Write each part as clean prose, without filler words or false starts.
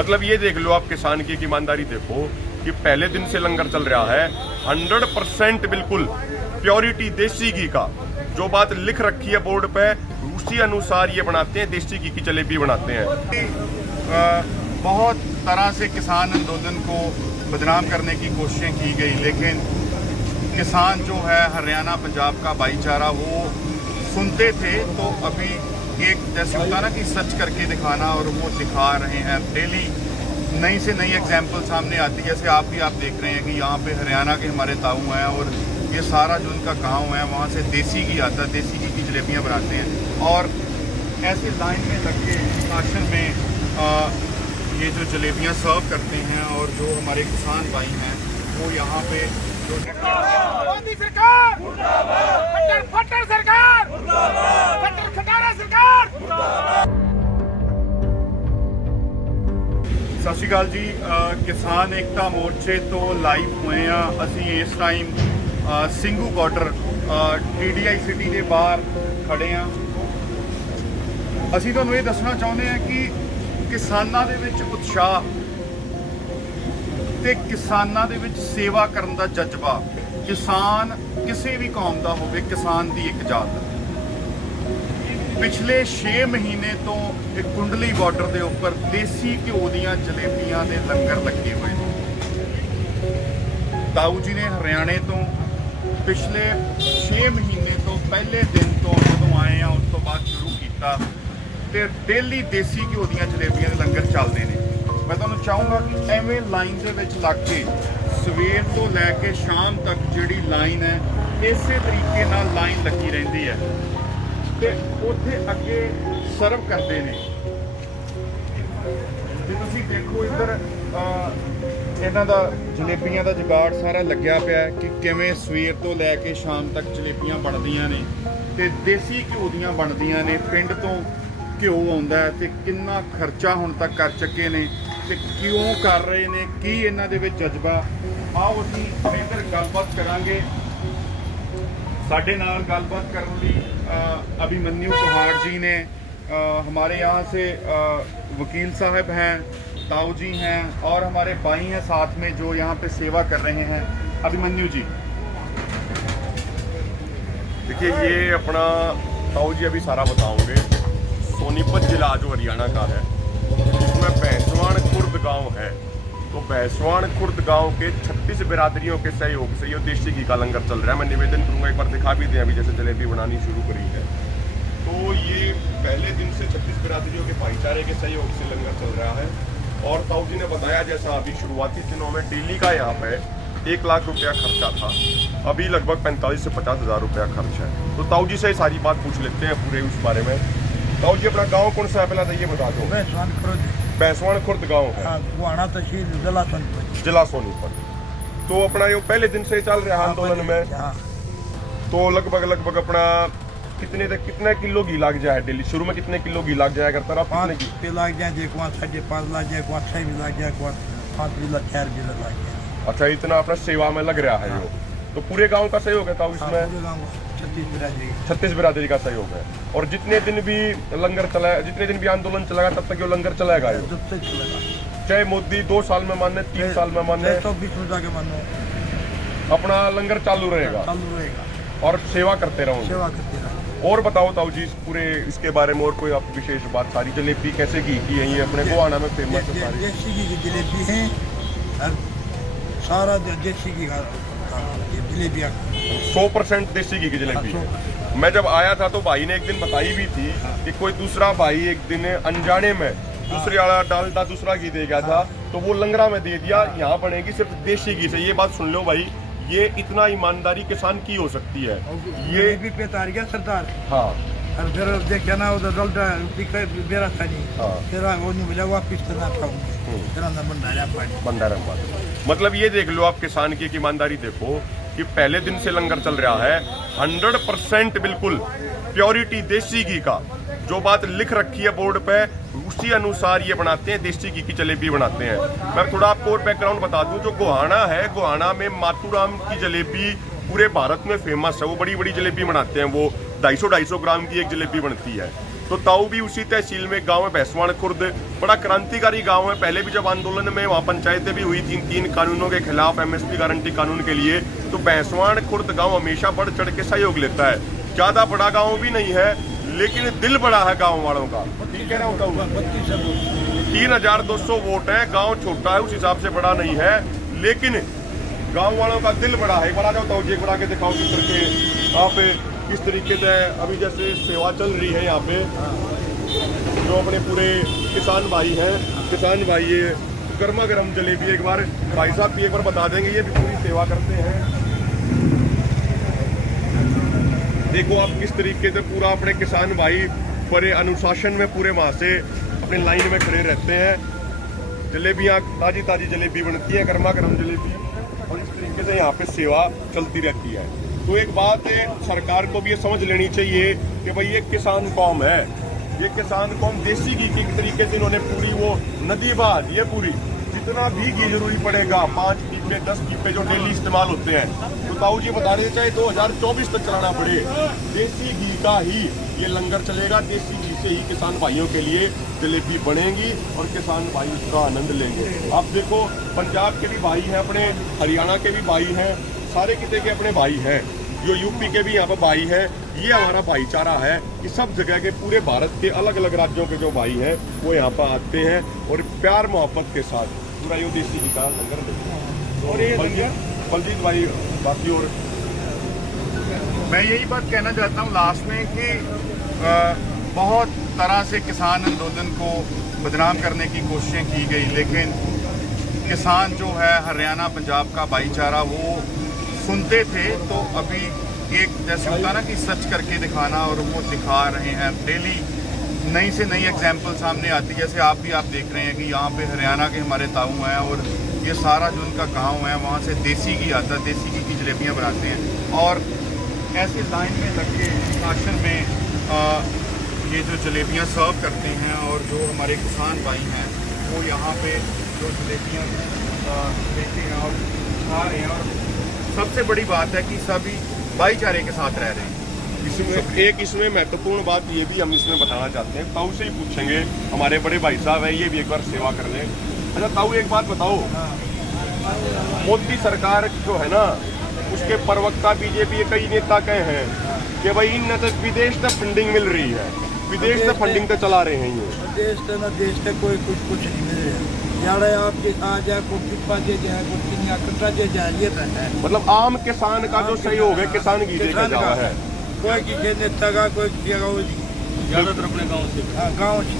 मतलब ये देख लो आप, किसान की ईमानदारी देखो कि पहले दिन से लंगर चल रहा है 100% बिल्कुल प्योरिटी देसी घी का। जो बात लिख रखी है बोर्ड पे उसी अनुसार ये बनाते हैं, देसी घी की जलेबी बनाते हैं। बहुत तरह से किसान आंदोलन को बदनाम करने की कोशिशें की गई, लेकिन किसान जो है हरियाणा पंजाब का भाईचारा वो सुनते थे। तो अभी एक जैसे होता ना कि सच करके दिखाना, और वो दिखा रहे हैं। डेली नई से नई एग्जाम्पल सामने आती है। जैसे आप देख रहे हैं कि यहाँ पे हरियाणा के हमारे ताऊ हैं और ये सारा जो उनका गांव है वहाँ से देसी घी आता है, देसी घी की जलेबियाँ बनाते हैं। और ऐसे लाइन में लग के शासन में ये जो जलेबियाँ सर्व करते हैं, और जो हमारे किसान भाई हैं वो यहाँ पे मोदी सरकार मुर्दाबाद, खट्टर सरकार मुर्दाबाद, खट्टर खटारा सरकार मुर्दाबाद। सत श्री अकाल जी। किसान एकता मोर्चे तो लाइव हुए हैं। असी इस time Singhu border TDI city के बाहर खड़े हैं। ਅਸੀਂ ਤੁਹਾਨੂੰ ਇਹ ਦੱਸਣਾ ਚਾਹੁੰਦੇ ਹਾਂ ਕਿ ਕਿਸਾਨਾਂ ਦੇ ਵਿੱਚ ਉਤਸ਼ਾਹ ਤੇ ਕਿਸਾਨਾਂ ਦੇ ਵਿੱਚ ਸੇਵਾ ਕਰਨ ਦਾ ਜਜ਼ਬਾ, ਕਿਸਾਨ ਕਿਸੇ ਵੀ ਕੌਮ ਦਾ ਹੋਵੇ, ਕਿਸਾਨ ਦੀ ਇੱਕ ਜਾਤ ਹੈ। ਪਿਛਲੇ 6 ਮਹੀਨੇ ਤੋਂ ਇੱਕ ਕੁੰਡਲੀ ਬਾਰਡਰ ਦੇ ਉੱਪਰ ਦੇਸੀ ਘਿਓ ਦੀਆਂ ਜਲੇਬੀਆਂ ਦੇ ਲੰਗਰ ਲੱਗੇ ਹੋਏ ਨੇ। ਤਾਊ ਜੀ ਨੇ ਹਰਿਆਣੇ ਤੋਂ ਪਿਛਲੇ 6 ਮਹੀਨੇ ਤੋਂ ਪਹਿਲੇ ਦਿਨ ਤੋਂ ਜਦੋਂ ਆਏ ਆ ਉਸ ਤੋਂ ਬਾਅਦ ਸ਼ੁਰੂ ਕੀਤਾ ਤੇ ਡੇਲੀ ਦੇਸੀ ਘਿਓ ਦੀਆਂ ਜਲੇਬੀਆਂ ਦੇ ਲੰਗਰ ਚੱਲਦੇ ਨੇ। ਮੈਂ ਤੁਹਾਨੂੰ ਚਾਹੂੰਗਾ ਕਿ ਐਵੇਂ ਲਾਈਨ ਦੇ ਵਿੱਚ ਲੱਗ ਕੇ ਸਵੇਰ ਤੋਂ ਲੈ ਕੇ ਸ਼ਾਮ ਤੱਕ ਜਿਹੜੀ ਲਾਈਨ ਹੈ ਇਸੇ ਤਰੀਕੇ ਨਾਲ ਲਾਈਨ ਲੱਗੀ ਰਹਿੰਦੀ ਹੈ ਤੇ ਉੱਥੇ ਅੱਗੇ ਸਰਵ ਕਰਦੇ ਨੇ। ਜੇ ਤੁਸੀਂ ਦੇਖੋ ਇੱਧਰ ਇਹਨਾਂ ਦਾ ਜਲੇਬੀਆਂ ਦਾ ਜੁਗਾੜ ਸਾਰਾ ਲੱਗਿਆ ਪਿਆ ਕਿ ਕਿਵੇਂ ਸਵੇਰ ਤੋਂ ਲੈ ਕੇ ਸ਼ਾਮ ਤੱਕ ਜਲੇਬੀਆਂ ਬਣਦੀਆਂ ਨੇ ਤੇ ਦੇਸੀ ਘਿਓ ਦੀਆਂ ਬਣਦੀਆਂ ਨੇ। ਪਿੰਡ ਤੋਂ ਘਿਓ ਆਉਂਦਾ ਤੇ ਕਿੰਨਾ ਖਰਚਾ ਹੁਣ ਤੱਕ ਕਰ ਚੁੱਕੇ ਨੇ ਤੇ ਕਿਉਂ ਕਰ ਰਹੇ ਨੇ, ਕੀ ਇਹਨਾਂ ਦੇ ਵਿੱਚ ਜਜ਼ਬਾ। ਆਓ ਅਸੀਂ ਇੱਧਰ ਗੱਲਬਾਤ ਕਰਾਂਗੇ। ਸਾਡੇ ਨਾਲ ਗੱਲਬਾत ਕਰਨ ਲਈ अभिमन्यु कुहाड़ जी ने, हमारे यहाँ से वकील साहब हैं, ताऊ जी हैं और हमारे भाई हैं साथ में जो यहाँ पे सेवा कर रहे हैं। अभिमन्यु जी देखिए, ये अपना ताऊ जी अभी सारा बताओगे। सोनीपत जिला जो हरियाणा का है, इसमें भैंसवान खुर्द गांव है। तो भैंसवान खुर्द गांव के 36 बिरादरियों के सहयोग से ये देसी घी का लंगर चल रहा है। मैं निवेदन करूंगा, एक बार दिखा भी दें अभी जैसे जलेबी बनानी शुरू करी है। तो ये पहले दिन से 36 बिरादरियों के भाईचारे के सहयोग से लंगर चल रहा है। और ताऊ जी ने बताया जैसा अभी शुरुआती दिनों में डेली का यहाँ पे 1 लाख रुपया खर्चा था, अभी लगभग 45 से 50 हज़ार रुपया खर्च है। तो ताऊ जी से सारी बात पूछ लेते हैं पूरे उस बारे में। ताऊ जी अपना गाँव कौन सा है पहला तो ये बता दो। भैंसवान खुर्द गांव है, जिला सोनीपत। तो अपना ये पहले दिन से चल रहा है आंदोलन में। तो लगभग अपना कितने किलो घी लग जाए डेली? शुरू में कितने किलो घी लग जाए? करता रहा 5 लाख जाए, 5.5 लाख जाए, 6 भी लग जाए, 5 भी लग जाए, 4 भी लग जाए। अच्छा, इतना अपना सेवा में लग रहा है ये। तो पूरे गांव का सहयोग है ताऊ इसमें? 36 बिरादरी का सहयोग है। और जितने दिन भी लंगर चला, जितने दिन भी आंदोलन चलेगा तब तक ये लंगर चलेगा ये, चाहे मोदी 2 साल में माने, 3 साल में माने, 20 में जाके मानो, अपना लंगर चालू रहेगा और सेवा करते रहो। सेवा करते रहो। और बताओ ताऊ जी पूरे इसके बारे में और कोई आप विशेष बात? सारी जलेबी कैसे घी की है? ये अपने गोहाना में फेमस है सारी देसी घी की जलेबी है, सारा देसी घी का जलेबियाँ 100% देसी घी की जलेबी है। मैं जब आया था तो भाई ने एक दिन बताई भी थी कि कोई दूसरा भाई एक दिन अनजाने में दूसरे वाला डालडा दूसरा घी दे गया था, तो वो लंगरा में दे दिया, यहाँ बनेगी सिर्फ देसी घी से। ये बात सुन लो भाई, ये इतना ईमानदारी किसान की हो सकती है? ये भी पे तार गया सरदार। हाँ, और फिर देखा ना उधर डालडा मेरा था नहीं, हाँ। फिर वो नहीं मिला, वापिस तो ना खाऊंगे, फिर अंदर भंडारा मतलब ये देख लो आप, किसान की ईमानदारी देखो कि पहले दिन से लंगर चल रहा है 100% बिल्कुल प्योरिटी देसी घी का। जो बात लिख रखी है बोर्ड पे उसी अनुसार ये बनाते हैं, देसी घी की जलेबी बनाते हैं। मैं थोड़ा आपको और बैकग्राउंड बता दूं, जो गोहाना है, गोहाना में मातूराम की जलेबी पूरे भारत में फेमस है। वो बड़ी बड़ी जलेबी बनाते हैं, वो 250-250 ग्राम की एक जलेबी बनती है। तो ताऊ भी उसी तहसील में गांव है भैंसवान खुर्द, बड़ा क्रांतिकारी गांव है। पहले भी जब आंदोलन में वहाँ पंचायतें भी हुई थी तीन कानूनों के खिलाफ, एमएसपी गारंटी कानून के लिए, तो भैंसवान खुर्द गांव हमेशा बढ़ चढ़ के सहयोग लेता है। ज्यादा बड़ा गांव भी नहीं है, लेकिन दिल बड़ा है गांव वालों का। ठीक है ना, 3200 वोट है, गांव छोटा है उस हिसाब से बड़ा नहीं है, लेकिन गांव वालों का दिल बड़ा है। बड़ा जाओ जी, बड़ा के दिखाओ किस तरह के आप किस तरीके से अभी जैसे सेवा चल रही है यहाँ पे। जो अपने पूरे किसान भाई हैं, किसान भाई ये गर्मा गर्म जलेबी एक बार भाई साहब भी एक बार बता देंगे, ये भी पूरी सेवा करते हैं। देखो आप किस तरीके से पूरा अपने किसान भाई बड़े अनुशासन में पूरे वहाँ से अपने लाइन में खड़े रहते हैं। जलेबियाँ ताजी ताजी जलेबी बनती है, गर्मा गर्म जलेबी, और इस तरीके से यहाँ पे सेवा चलती रहती है। तो एक बात सरकार को भी ये समझ लेनी चाहिए कि भाई ये किसान कौम है, ये किसान कौम देसी घी की तरीके से इन्होंने पूरी वो नदी बहा दी है पूरी। जितना भी घी जरूरी पड़ेगा, 5 कीपे 10 कीपे जो डेली इस्तेमाल होते हैं, तो ताऊ जी बता रहे चाहे 2024 तक चलाना पड़े, देसी घी का ही ये लंगर चलेगा। देसी घी से ही किसान भाइयों के लिए जलेबी बनेगी और किसान भाई उसका आनंद लेंगे। आप देखो पंजाब के भी भाई हैं, अपने हरियाणा के भी भाई हैं, सारे किते के अपने भाई हैं, जो यूपी के भी यहाँ पर भाई हैं। ये हमारा भाईचारा है कि सब जगह के पूरे भारत के अलग अलग राज्यों के जो भाई हैं वो यहाँ पर आते हैं और प्यार मोहब्बत के साथ पूरा यो देसी घी का लंगर देते हैं। और ये बलजीत भाई बाकी और मैं यही बात कहना चाहता हूँ लास्ट में कि बहुत तरह से किसान आंदोलन को बदनाम करने की कोशिशें की गई, लेकिन किसान जो है हरियाणा पंजाब का भाईचारा वो सुनते थे। तो अभी एक जैसे होता ना कि सच करके दिखाना, और वो दिखा रहे हैं। डेली नई से नई एग्जाम्पल सामने आती है। जैसे आप देख रहे हैं कि यहाँ पे हरियाणा के हमारे ताऊ हैं और ये सारा जो उनका गांव है वहाँ से देसी घी आता है, देसी घी की जलेबियाँ बनाते हैं और ऐसे लाइन में लग के शासन में ये जो जलेबियाँ सर्व करते हैं। और जो हमारे किसान भाई हैं वो यहाँ पे जो जलेबियाँ लेते हैं और खा रहे हैं। और सबसे बड़ी बात है कि सभी भाईचारे के साथ रह रहे हैं। इसमें महत्वपूर्ण बात ये भी हम इसमें बताना चाहते हैं, ताऊ से ही पूछेंगे, हमारे बड़े भाई साहब हैं, ये भी एक बार सेवा कर लें। अच्छा ताऊ एक बात बताओ, मोदी सरकार जो है ना उसके प्रवक्ता बीजेपी के कई नेता कहे हैं कि भाई इन तो विदेश से फंडिंग मिल रही है, विदेश से फंडिंग तो चला रहे हैं ये। देश से कोई कुछ नहीं मिल रहा। यार आपके आ जाए कुछ पिपा दे जाए, कुछ किनिया कट्टा दे जाए, ये तो है। मतलब आम किसान का जो सहयोग है किसान घी देकर जा रहा है। कोई की नेता का, कोई ज्यादातर अपने गाँव से, गाँव से।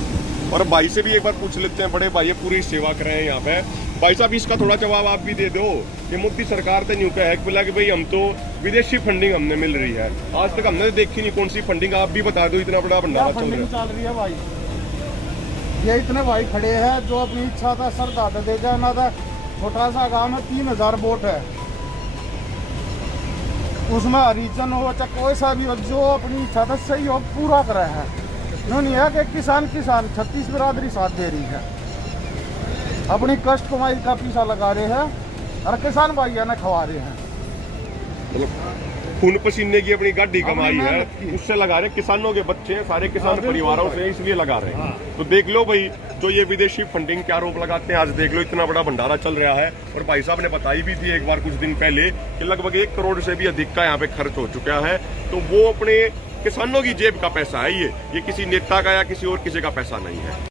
और भाई से भी एक बार पूछ लेते हैं, बड़े भाई ये पूरी सेवा कर रहे हैं यहाँ पे। भाई साहब इसका थोड़ा जवाब आप भी दे दो। ये मोदी सरकार तो न्यू का है बोला कि भाई हम तो विदेशी फंडिंग हमने मिल रही है, आज तक हमने देखी नहीं कौन सी फंडिंग, आप भी बता दो। इतना बड़ा भंडारा चल रही है भाई, ये इतने भाई खड़े हैं जो अपनी इच्छा था सर दादा दे जाना था। छोटा सा गांव में 3000 वोट है, उसमें हरिजन हो चाहे कोई सा भी हो, जो अपनी इच्छा था सहयोग पूरा कर रहे हैं। यूँ नहीं है कि किसान 36 बिरादरी साथ दे रही है, अपनी कष्ट कमाई का पैसा लगा रहे हैं और किसान भाइयों ने खवा रहे हैं। खून पसीने की अपनी गाड़ी कमाई है, उससे लगा रहे। किसानों के बच्चे हैं, सारे किसान परिवारों से, इसलिए लगा रहे हैं। तो देख लो भाई, जो ये विदेशी फंडिंग क्या आरोप लगाते हैं, आज देख लो इतना बड़ा भंडारा चल रहा है। और भाई साहब ने बताई भी थी एक बार कुछ दिन पहले कि लगभग 1 करोड़ से भी अधिक का यहाँ पे खर्च हो चुका है। तो वो अपने किसानों की जेब का पैसा है, ये किसी नेता का या किसी और किसी का पैसा नहीं है।